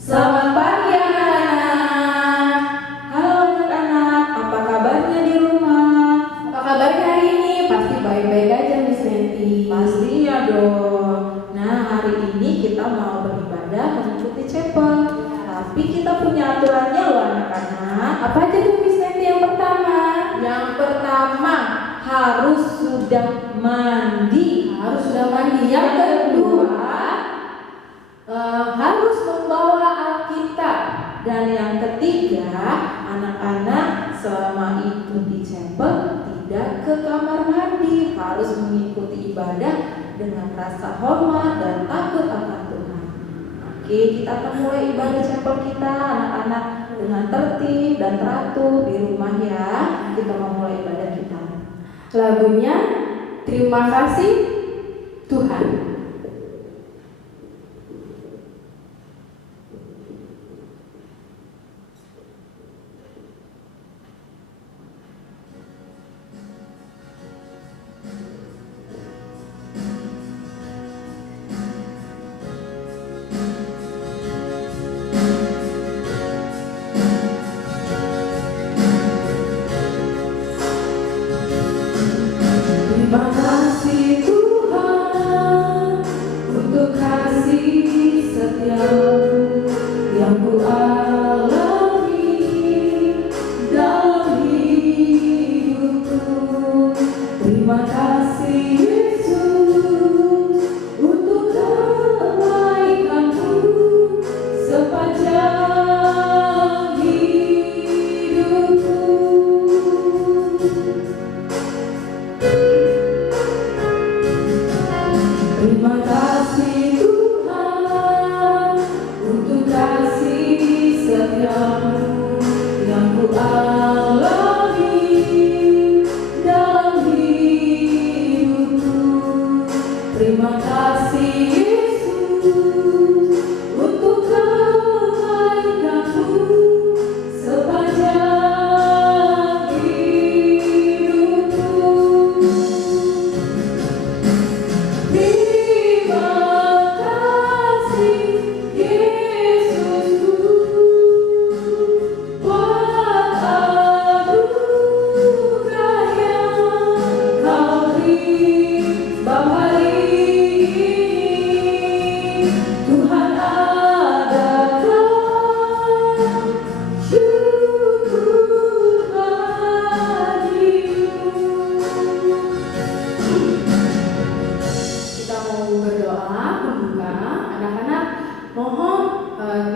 Selamat pagi anak-anak. Halo anak-anak, apa kabarnya di rumah? Apa kabarnya hari ini? Pasti baik-baik aja Miss Neti. Pastinya dong. Nah, hari ini kita mau beribadah mengikuti chapel. Tapi kita punya aturannya loh anak-anak. Apa aja tuh Miss Neti yang pertama? Yang pertama harus sudah mandi. Yang kedua harus membawa Alkitab. Dan yang ketiga, anak-anak selama ikut di chapel tidak ke kamar mandi, harus mengikuti ibadah dengan rasa hormat dan takut akan Tuhan. Oke, kita akan mulai ibadah chapel kita anak-anak dengan tertib dan teratur di rumah ya. Kita mau mulai ibadah kita. Lagunya Terima Kasih Tuhan. Terima kasih Tuhan untuk kasih setiamu yang ku alami dalam hidupku. Terima kasih Yesus untuk kebaikanmu sepanjang hidupku. Terima kasih Tuhan untuk kasih setiamu yang ku alami dalam hidupku. Terima kasih Yesus untuk kebaikanmu sepanjang hidupku. Terima kasih Yesusku buat anugerah yang Kau beri Bapa ini. Tuhan adakan syukur bagimu. Kita mau berdoa, membuka. Anak-anak mohon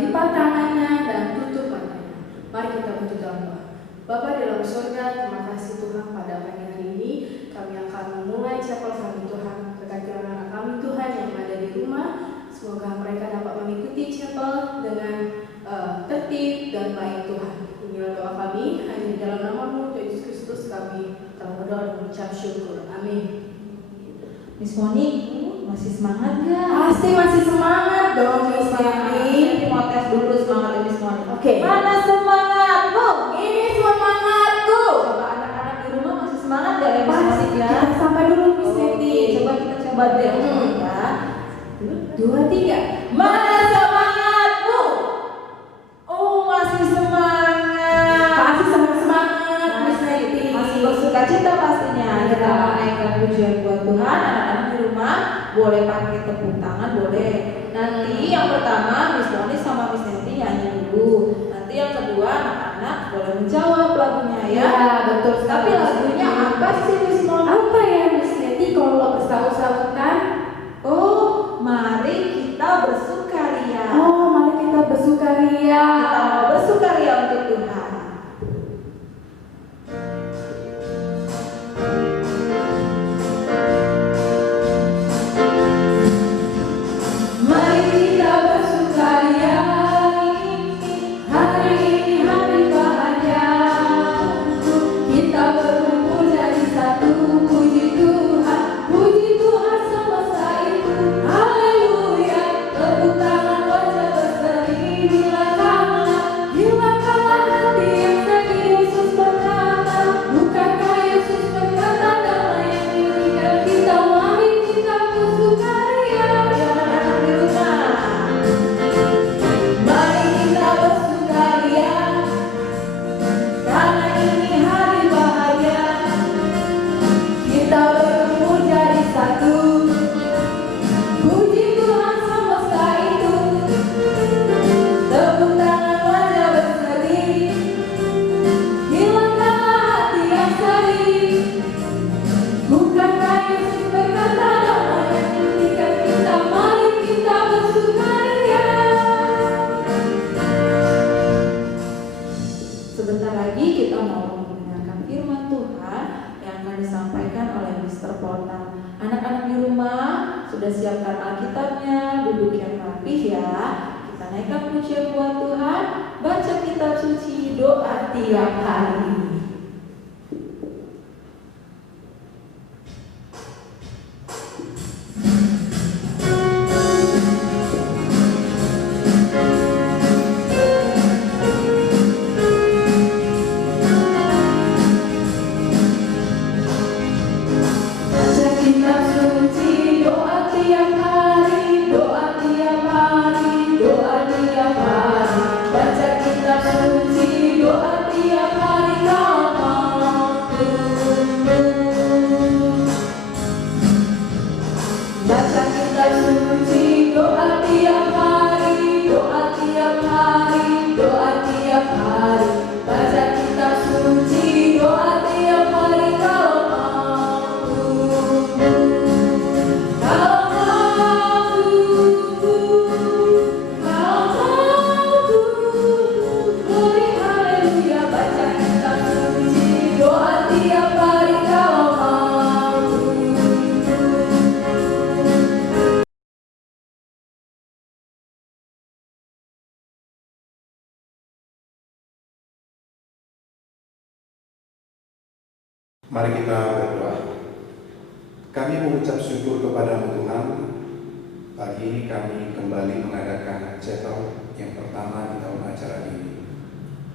lipat tangannya dan tutup matanya. Mari kita berdoa. Bapa di dalam surga, terima kasih Tuhan pada pagi hari ini kami akan memulai chapel kami Tuhan. Berkati anak-anak kami Tuhan yang ada di rumah. Semoga mereka dapat mengikuti chapel dengan tertib dan baik Tuhan. Inilah doa kami, hanya di dalam nama-Mu Yesus Kristus kami telah berdoa dan mengucap syukur. Amin. Miss Moni, masih semangat gak? Pasti masih semangat dong Miss Moni. Mau tes dulu semangatnya Miss Moni. Oke. Mana semangatmu? Ini semangatku. Coba anak-anak di rumah masih semangat gak ya Miss Moni? Kita sampai dulu Miss Neti. Coba kita coba deh ya. 2, 3. Mana semangatmu? Oh masih semangat. Masih semangat Miss Neti. Masih bersukacita pastinya. Kita naikkan pujian buat Tuhan. Anak-anak di rumah boleh pakai tepuk tangan, boleh. Nanti yang pertama Miss Moni sama Miss Neti nyanyi dulu. Nanti yang kedua anak-anak boleh menjawab lagunya ya. Betul. Tapi lagunya apa sih Miss Moni? Apa ya Miss Neti kalau bersaut-sautan? Oh, mari kita bersukaria. Oh, mari kita bersukaria. Kita mau bersukaria untuk Tuhan. Mari kita bersukaria, hari ini hari bahagia. Kita berkumpul jadi satu. Anak-anak di rumah sudah siapkan Alkitabnya, duduk yang rapih ya. Kita naikkan pujian buat Tuhan, baca kitab suci, doa tiap hari. Mari kita berdoa. Kami mengucap syukur kepada-Mu Tuhan. Pagi ini kami kembali mengadakan cetal yang pertama di tahun acara ini.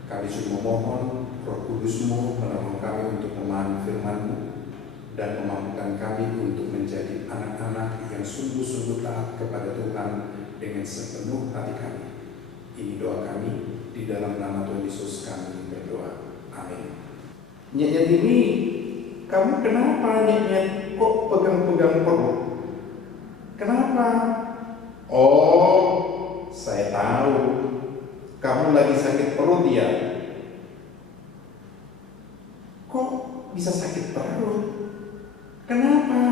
Kami sungguh memohon Roh Kudus-Mu menolong kami untuk memahami firman-Mu dan memampukan kami untuk menjadi anak-anak yang sungguh-sungguh taat kepada Tuhan dengan sepenuh hati kami. Ini doa kami, di dalam nama Tuhan Yesus kami berdoa. Amin. Nyet-nyet ini, kamu kenapa nyet-nyet kok pegang-pegang perut? Kenapa? Oh, saya tahu. Kamu lagi sakit perut ya? Kok bisa sakit perut? Kenapa?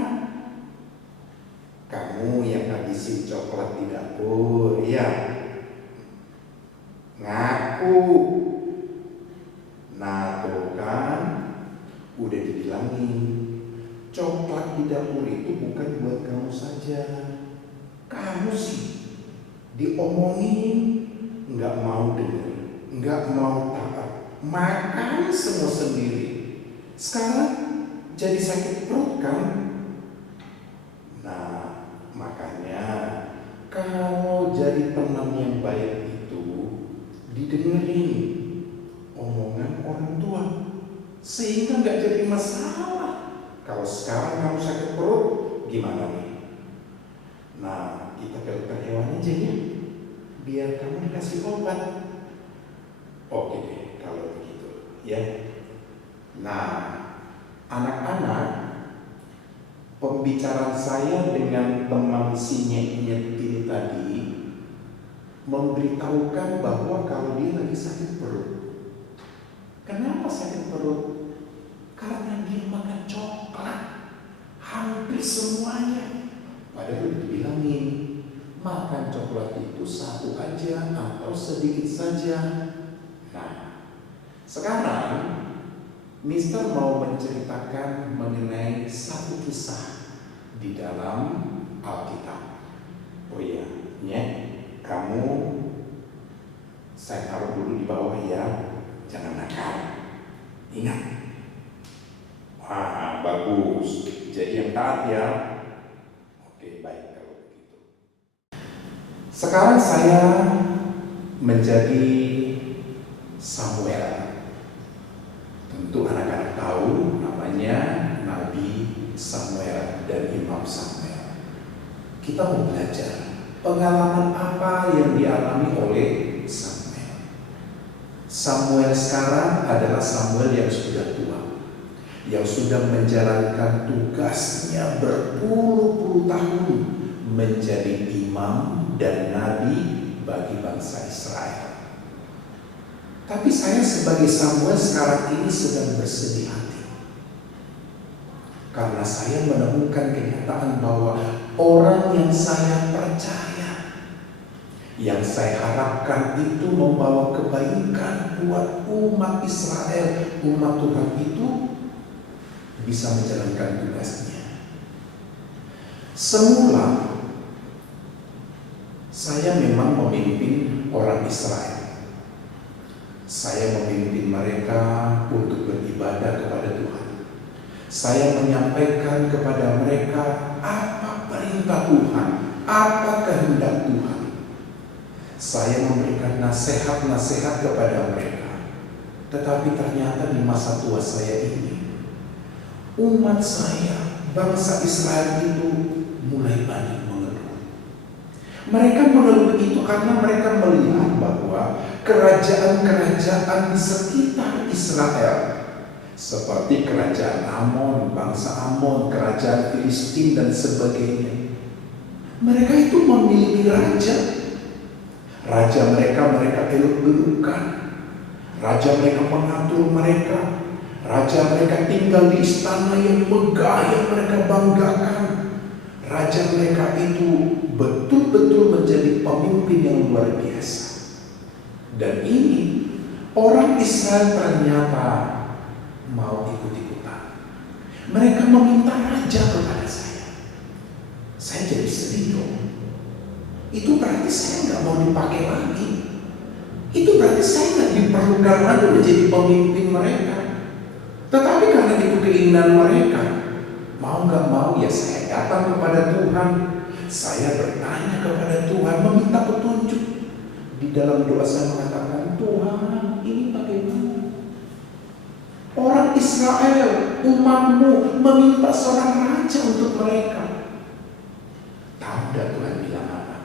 Kamu yang habisin coklat di dapur, ya? Ngaku. Nah, tuh kan, udah dibilangin, coklat di dapur itu bukan buat kamu saja. Kamu sih diomongin, nggak mau dengar, nggak mau taat, makan semua sendiri. Sekarang jadi sakit perut kan? Nah, makanya kalau jadi teman yang baik itu didengerin omongan orang tua, sehingga nggak jadi masalah. Kalau sekarang kamu sakit perut, gimana nih? Nah, kita ke dokter hewan aja ya, biar kamu dikasih obat. Oke deh, kalau begitu ya. Nah, anak-anak, pembicaraan saya dengan teman si nyet-nyet ini tadi memberitahukan bahwa kalau dia lagi sakit perut. Kenapa sakit perut? Karena dia makan coklat hampir semuanya. Padahal dibilangin makan coklat itu satu aja atau sedikit saja. Nah, sekarang Mister mau menceritakan mengenai satu kisah di dalam Alkitab. Oh iya, kamu saya taruh dulu di bawah ya. Jangan nakal. Ingat. Wah, bagus. Jadi yang taat ya. Oke, baik kalau begitu. Sekarang saya menjadi Samuel. Tentu anak-anak tahu namanya Nabi Samuel dan Imam Samuel. Kita mau belajar pengalaman apa yang dialami oleh Samuel. Samuel sekarang adalah Samuel yang sudah tua, yang sudah menjalankan tugasnya berpuluh-puluh tahun menjadi imam dan nabi bagi bangsa Israel. Tapi saya sebagai Samuel sekarang ini sedang bersedih hati, karena saya menemukan kenyataan bahwa orang yang saya percaya, yang saya harapkan itu membawa kebaikan buat umat Israel, umat Tuhan itu bisa menjalankan tugasnya. Semula saya memang memimpin orang Israel. Saya memimpin mereka untuk beribadah kepada Tuhan. Saya menyampaikan kepada mereka apa perintah Tuhan, apa kehendak Tuhan. Saya memberikan nasihat-nasihat kepada mereka. Tetapi ternyata di masa tua saya ini, umat saya, bangsa Israel itu mulai banyak mengeluh. Mereka mengeluh itu karena mereka melihat bahwa kerajaan-kerajaan di sekitar Israel, seperti kerajaan Amon, bangsa Amon, kerajaan Filistin dan sebagainya, mereka itu memiliki raja. Raja mereka elok-elokkan. Raja mereka mengatur mereka. Raja mereka tinggal di istana yang megah yang mereka banggakan. Raja mereka itu betul-betul menjadi pemimpin yang luar biasa. Dan ini orang Israel ternyata mau ikut-ikutan. Mereka meminta raja kepada saya. Saya jadi sedih dong. Itu berarti saya nggak mau dipakai lagi. Itu berarti saya nggak diperlukan lagi menjadi pemimpin mereka. Tetapi karena itu keinginan mereka, mau nggak mau ya saya datang kepada Tuhan. Saya bertanya kepada Tuhan, meminta petunjuk. Di dalam doa saya mengatakan, Tuhan ini bagaimana? Orang Israel, umatmu meminta seorang raja untuk mereka. Tahu nggak Tuhan bilang apa?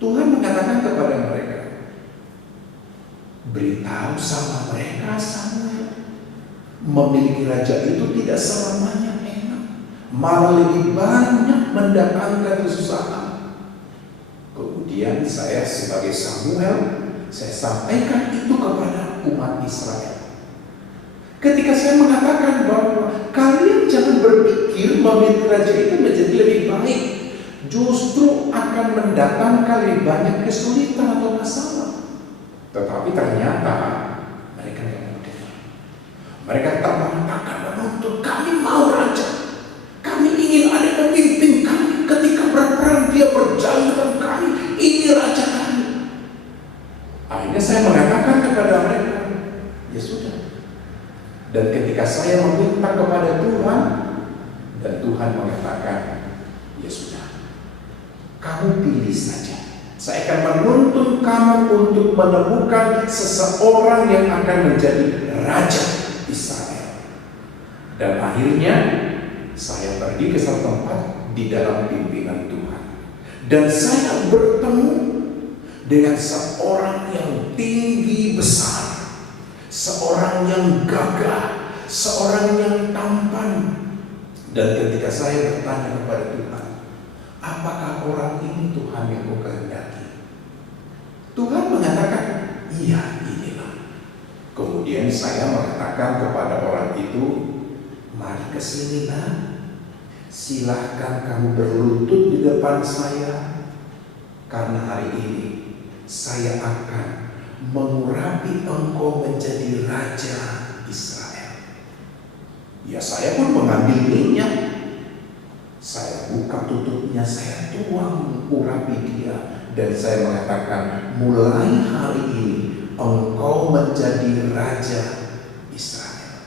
Tuhan mengatakan kepada mereka, beritahu sama mereka, Samuel, memiliki raja itu tidak selamanya enak, malah lebih banyak mendatangkan kesusahan. Kemudian saya sebagai Samuel, saya sampaikan itu kepada umat Israel. Ketika saya mengatakan bahwa kalian jangan berpikir memiliki raja itu menjadi lebih baik, justru akan mendatangkan lebih banyak kesulitan atau masalah. Tetapi ternyata mereka tidak mau dengar. Mereka tetap mengatakan, menuntut, kami mau raja. Kami ingin ada pemimpin kami. Ketika berperang dia berjalan dengan kami. Ini raja kami. Akhirnya saya mengatakan kepada mereka, ya sudah. Dan ketika saya meminta kepada Tuhan, dan Tuhan mengatakan, ya sudah, kamu pilih saja. Saya akan menuntun kamu untuk menemukan seseorang yang akan menjadi raja Israel. Dan akhirnya saya pergi ke satu tempat di dalam pimpinan Tuhan. Dan saya bertemu dengan seorang yang tinggi besar, seorang yang gagah, seorang yang tampan. Dan ketika saya bertanya kepada Tuhan, apakah orang ini Tuhan yang kau kehendaki? Tuhan mengatakan, iya inilah. Kemudian saya mengatakan kepada orang itu, mari ke sini nak. Silahkan kamu berlutut di depan saya. Karena hari ini saya akan mengurapi engkau menjadi raja Israel. Ya saya pun mengambil minyak. Saya buka tutupnya, saya tuang urapi dia. Dan saya mengatakan, mulai hari ini engkau menjadi raja Israel.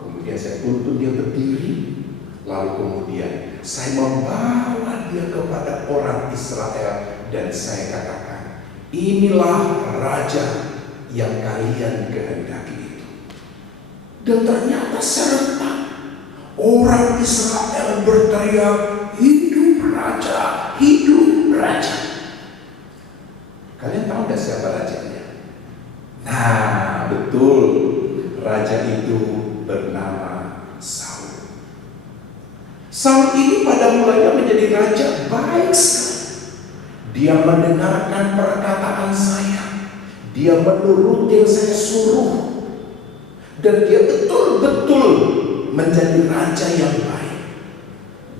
Kemudian saya tuntun dia berdiri. Lalu kemudian saya membawa dia kepada orang Israel. Dan saya katakan, inilah raja yang kalian kehendaki itu. Dan ternyata serentak orang Israel berteriak, hidup raja, hidup raja. Kalian tahu gak siapa rajanya? Nah, betul. Raja itu bernama Saul. Saul ini pada mulanya menjadi raja baik sekali. Dia mendengarkan perkataan saya. Dia menurut yang saya suruh. Dan dia betul-betul menjadi raja yang baik.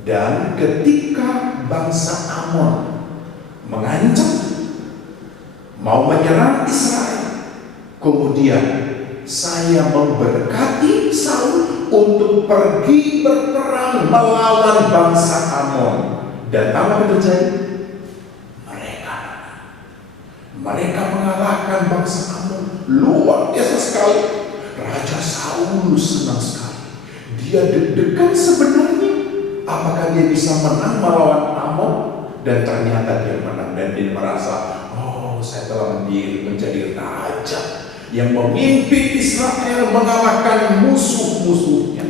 Dan ketika bangsa Amon mengancam mau menyerang Israel, kemudian saya memberkati Saul untuk pergi berperang melawan bangsa Amon. Dan tahu apa terjadi? Mereka mengalahkan bangsa Amon. Luar biasa sekali. Raja Saul senang sekali. Dia deg-degan sebenarnya. Apakah dia bisa menang melawan Amon? Dan ternyata dia menang. Dan dia merasa, oh, saya telah menjadi raja yang memimpin Israel mengalahkan musuh-musuhnya.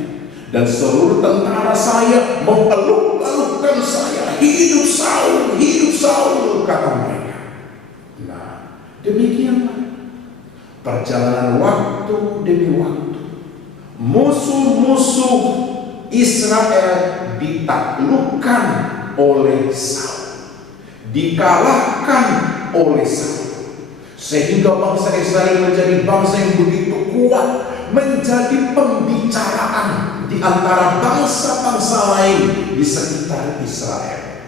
Dan seluruh tentara saya mempeluk-pelukkan saya. Hidup Saul, kata mereka. Nah, demikianlah perjalanan waktu demi waktu. Musuh-musuh Israel ditaklukkan oleh Saul, dikalahkan oleh Saul, sehingga bangsa Israel menjadi bangsa yang begitu kuat, menjadi pembicaraan di antara bangsa-bangsa lain di sekitar Israel.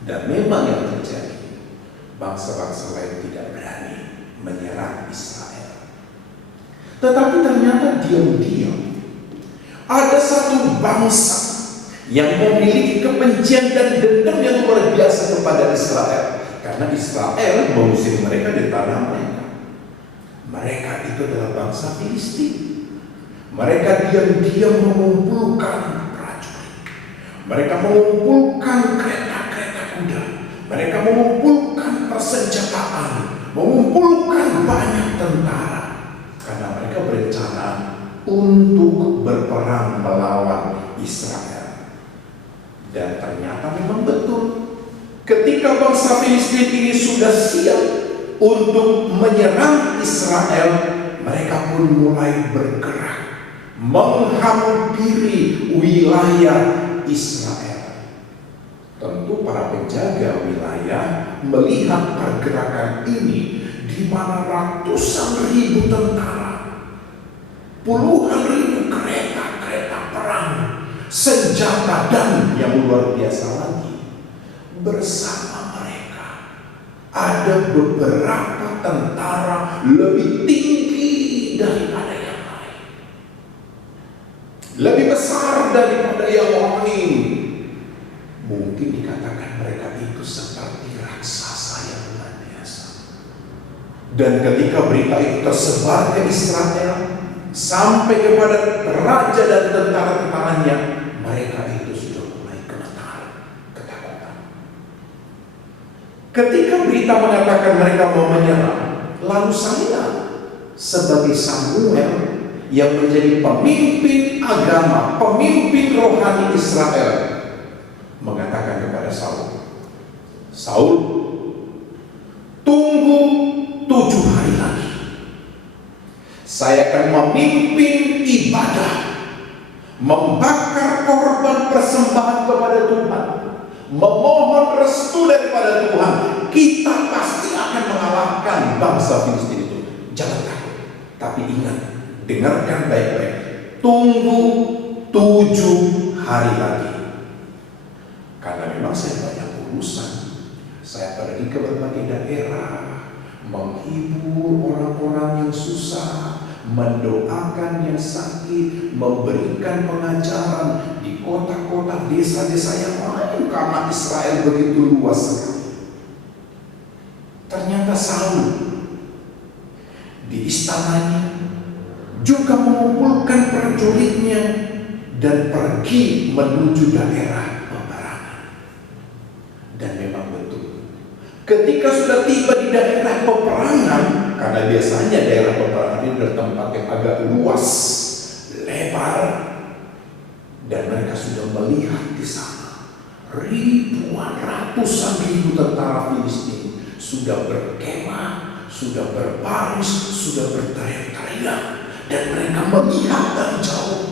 Dan memang yang terjadi, bangsa-bangsa lain tidak berani menyerang Israel. Tetapi ternyata diam-diam ada satu bangsa yang memiliki kebencian dan dendam yang luar biasa kepada Israel, karena Israel mengusir mereka di tanah mereka. Mereka itu adalah bangsa Filistin. Mereka diam-diam mengumpulkan prajurit. Mereka mengumpulkan kereta-kereta kuda. Mereka mengumpulkan persenjataan, mengumpulkan banyak tentara, karena mereka berencana untuk berperang melawan Israel. Dan ternyata memang betul, ketika bangsa Filistin ini sudah siap untuk menyerang Israel, mereka pun mulai bergerak menghampiri wilayah Israel. Tentu para penjaga wilayah melihat pergerakan ini, di mana ratusan ribu tentara, puluhan ribu kereta-kereta perang, senjata, dan yang luar biasa lagi, bersama mereka ada beberapa tentara lebih tinggi daripada yang lain, lebih besar daripada yang lain. Mungkin dikatakan mereka itu seperti raksasa yang luar biasa. Dan ketika berita itu tersebar ke Israel, sampai kepada raja dan tentara-tentaranya, mereka itu sudah mulai gemetar, ketakutan. Ketika berita mengatakan mereka mau menyerang, lalu saya sebagai Samuel yang menjadi pemimpin agama, pemimpin rohani Israel, mengatakan kepada Saul, Saul, tunggu 7 hari lagi. Saya akan memimpin ibadah, membakar korban persembahan kepada Tuhan, memohon restu daripada Tuhan. Kita pasti akan mengalahkan bangsa Filistin itu. Jangan takut, tapi ingat, dengarkan baik-baik. Tunggu 7 hari lagi. Karena memang saya banyak urusan. Saya pergi ke berbagai daerah, menghibur orang-orang yang susah, mendoakan yang sakit, memberikan pengajaran di kota-kota, desa-desa yang lain, karena Israel begitu luas sekali. Ternyata Saul di istananya juga mengumpulkan prajuritnya dan pergi menuju daerah peperangan. Dan memang betul, ketika sudah tiba di daerah peperangan, karena biasanya daerah peperangan ini adalah tempat yang agak luas, lebar, dan mereka sudah melihat di sana ribuan, ratusan ribu tentara Filistin sudah berkemah, sudah berbaris, sudah berteriak-teriak, dan mereka melihat dari jauh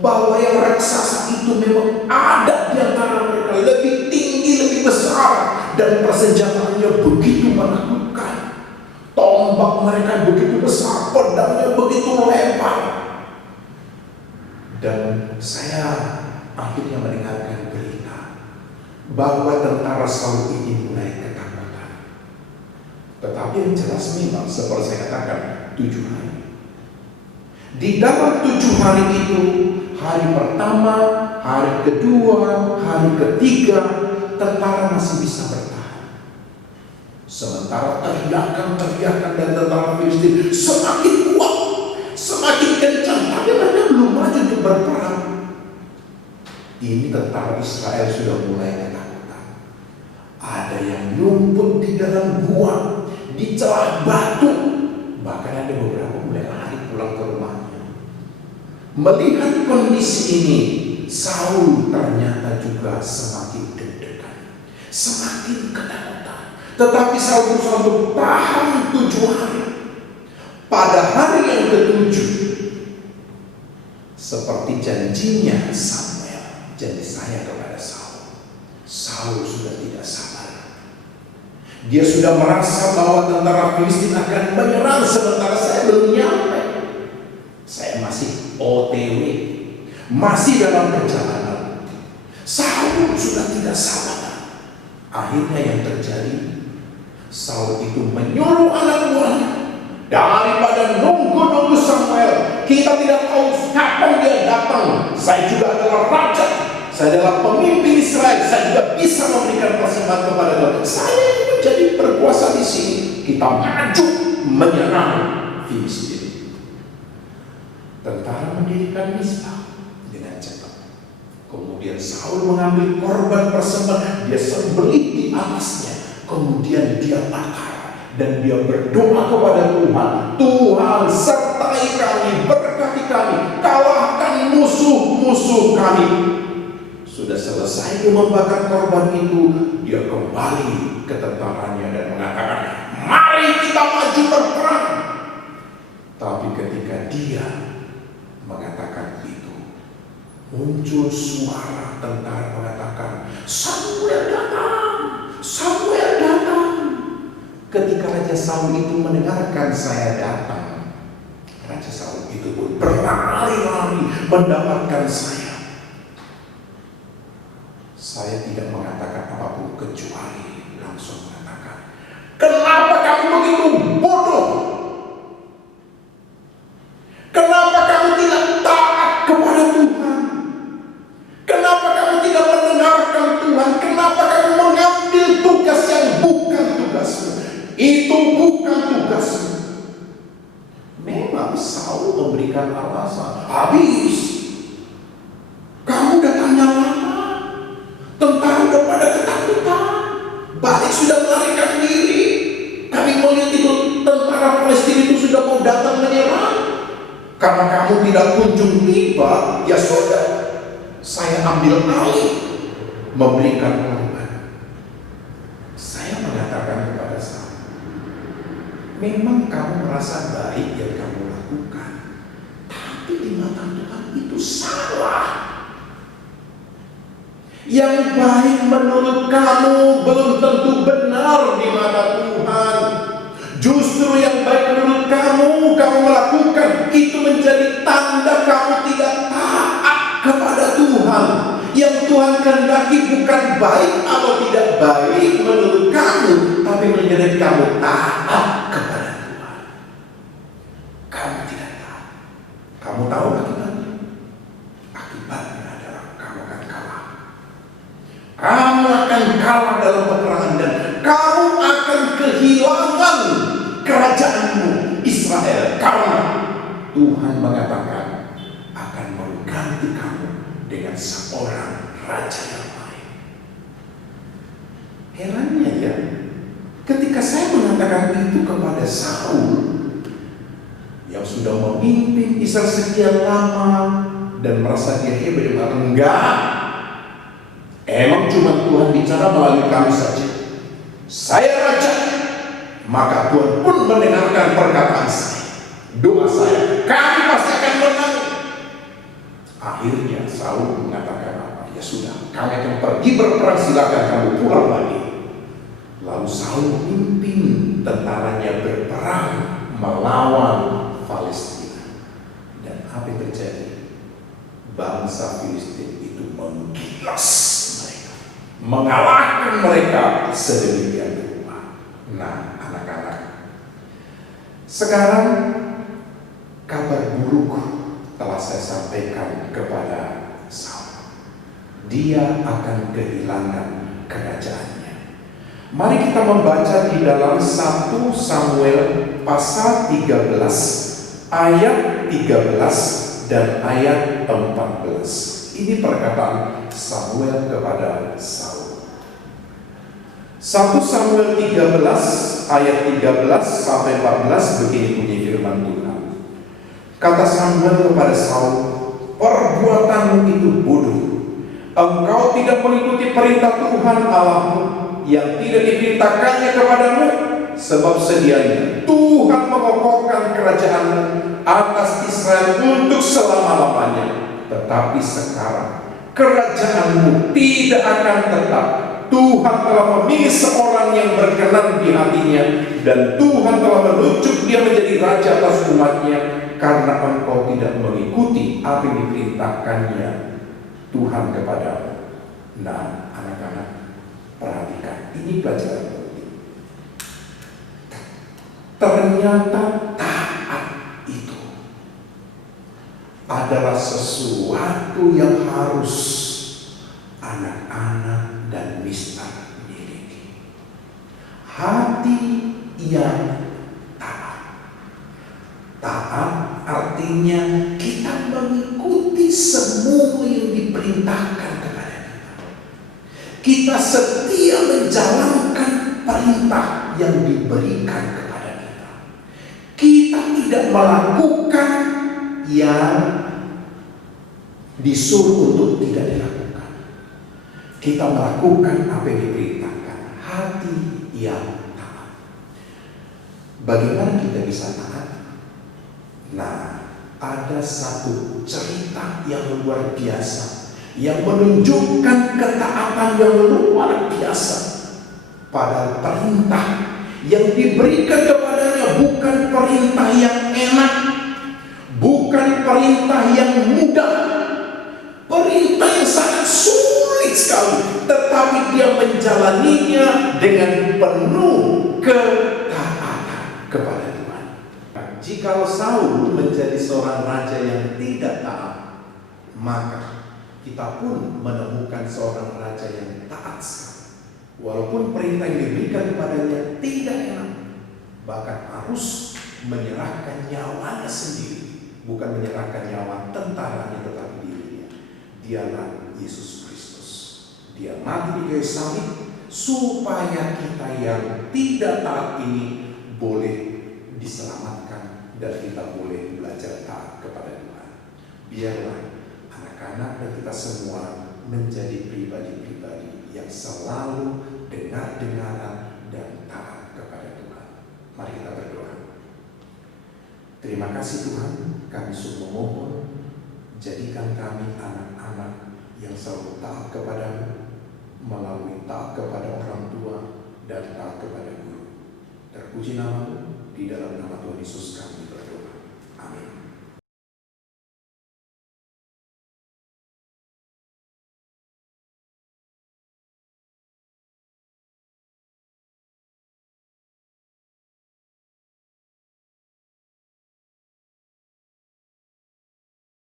bahwa yang raksasa itu memang ada di antara mereka, lebih tinggi, lebih besar, dan persenjataannya begitu menakutkan. Tombak mereka begitu besar, pedangnya begitu lebar. Dan saya akhirnya mendengarkan berita bahwa tentara Saul ini mulai ketakutan. Tetapi yang jelas memang seperti saya katakan 7 hari. Di dalam 7 hari itu, hari pertama, hari kedua, hari ketiga, tentara masih bisa bertahan. Sementara teriakan dan tentara Filistin semakin kuat, semakin kencang, tapi mereka belum maju untuk berperang. Ini tentara Israel sudah mulai ketakutan. Ada yang nyumput di dalam gua, di celah batu, bahkan ada beberapa mulai lari pulang ke rumahnya. Melihat kondisi ini, Saul ternyata juga semakin deg-degan, semakin ketakutan. Tetapi Saul berusaha untuk tahan 7 hari. Pada hari yang ke-7, seperti janjinya Samuel, janji saya kepada Saul, Saul sudah tidak sabar. Dia sudah merasa bahwa tentara Filistin akan menyerang sementara saya belum nyampe. Saya masih OTW, masih dalam perjalanan. Saul sudah tidak sabar. Akhirnya yang terjadi, Saul itu menyuruh anak buahnya, daripada nunggu Samuel, kita tidak tahu kapan dia datang. Saya juga adalah raja, saya adalah pemimpin Israel, saya juga bisa memberikan persembahan kepada Tuhan. Saya ini menjadi berkuasa di sini. Kita maju menyerang Filistin. Tentara mendirikan Mizpah dengan cepat. Kemudian Saul mengambil korban persembahan, dia sembelih di atasnya. Kemudian dia bakar dan dia berdoa kepada Tuhan. Tuhan sertai kami, berkati kami, kalahkan musuh-musuh kami. Sudah selesai dia membakar korban itu, dia kembali ke tentaranya dan mengatakan, mari kita maju berperang. Tapi ketika dia mengatakan itu, muncul suara tentara mengatakan, Samuel datang, Samuel datang. Ketika Raja Saul itu mendengarkan saya datang, Raja Saul itu pun berlari-lari mendapatkan saya. Saya tidak mengatakan apapun kecuali langsung mengatakan, kenapa kamu begitu bodoh? Kenapa kamu tidak taat kepada Tuhan? Kenapa kamu tidak mendengarkan Tuhan? Kenapa kamu mengambil tugas yang bukan tugasmu? Itu bukan tugasmu. Memang Saul memberikan alasan, habis. Kamu datangnya lama, tentara udah pada ketakutan, balik sudah melarikan diri. Kami melihat itu tentara Palestina itu sudah mau datang menyerang. Karena kamu tidak kunjung tiba, ya sudah, saya ambil alih memberikan korban. Saya mengatakan kepada Saul, memang kamu merasa baik yang kamu lakukan, tapi di mata Tuhan itu salah. Yang baik menurut kamu belum tentu benar di mata Tuhan. Justru yang baik menurut kamu melakukan, itu menjadi tanda kamu tidak taat kepada Tuhan. Yang Tuhan kehendaki bukan baik atau tidak baik menurut kamu, tapi menjadi kamu taat kepada Tuhan. Kamu tidak taat. Kamu tahu akibatnya? Akibatnya adalah kamu akan kalah. Kamu akan kalah dalam peperangan dan kamu akan kehilangan kerajaanmu Israel, karena Tuhan mengatakan akan mengganti kamu dengan seorang raja yang lain. Herannya ya, ketika saya mengatakan itu kepada Saul yang sudah memimpin Israel sekian lama dan merasa dia hebat, dia enggak, emang cuma Tuhan bicara melalui kami saja. Saya raja, maka Tuhan pun mendengarkan perkataan saya, doa saya, kami pasti akan menang. Akhirnya Saul mengatakan apa? Ya sudah, kami akan pergi berperang, silakan kamu pulang lagi. Lalu Saul memimpin tentaranya berperang melawan Palestina. Dan apa yang terjadi? Bangsa Filistin itu menggilas mereka, mengalahkan mereka sedemikian rupa. Nah, anak-anak, sekarang kabar buruk saya sampaikan kepada Saul. Dia akan kehilangan kerajaannya. Mari kita membaca di dalam 1 Samuel pasal 13 ayat 13 dan ayat 14. Ini perkataan Samuel kepada Saul. 1 Samuel 13 ayat 13 sampai 14 begini bunyi firman Tuhan. Kata Samuel kepada Saul, perbuatanmu itu bodoh. Engkau tidak mengikuti perintah Tuhan Allahmu yang tidak diperintahkannya kepadamu, sebab sedianya Tuhan mengokohkan kerajaanmu atas Israel untuk selama-lamanya. Tetapi sekarang kerajaanmu tidak akan tetap. Tuhan telah memilih seorang yang berkenan di hatinya, dan Tuhan telah menunjuk dia menjadi raja atas umatnya, karena engkau tidak mengikuti apa yang diperintahkannya Tuhan kepadamu. Nah, anak-anak, perhatikan, ini pelajaran penting. Ternyata taat itu adalah sesuatu yang harus anak-anak dan Mister miliki. Hati yang taat. Taat artinya kita mengikuti semua yang diperintahkan kepada kita. Kita setia menjalankan perintah yang diberikan kepada kita. Kita tidak melakukan yang disuruh untuk tidak dilakukan. Kita melakukan apa yang diperintahkan. Hati yang taat. Bagaimana kita bisa taat? Nah, ada satu cerita yang luar biasa yang menunjukkan ketaatan yang luar biasa pada perintah yang diberikan kepadanya. Bukan perintah yang enak, bukan perintah yang mudah, perintah yang sangat sulit sekali, tetapi dia menjalaninya dengan penuh ketaatan kepada Tuhan. Jikalau Saul menjadi seorang raja yang tidak taat, maka kita pun menemukan seorang raja yang taat sekali. Walaupun perintah yang diberikan kepadanya tidak enak, bahkan harus menyerahkan nyawanya sendiri, bukan menyerahkan nyawa tentaranya tetapi dirinya. Dialah Yesus Kristus. Dia mati di kayu salib supaya kita yang tidak taat ini boleh diselamatkan dan kita boleh belajar taat kepada Tuhan. Biarlah anak-anak dan kita semua menjadi pribadi-pribadi yang selalu dengar-dengaran dan taat kepada Tuhan. Mari kita berdoa. Terima kasih Tuhan, kami sungguh mohon, jadikan kami anak-anak yang selalu taat kepadamu, melalui taat kepada orang tua dan taat kepada guru. Terpuji namamu, di dalam nama Tuhan Yesus kami berdoa. Amin.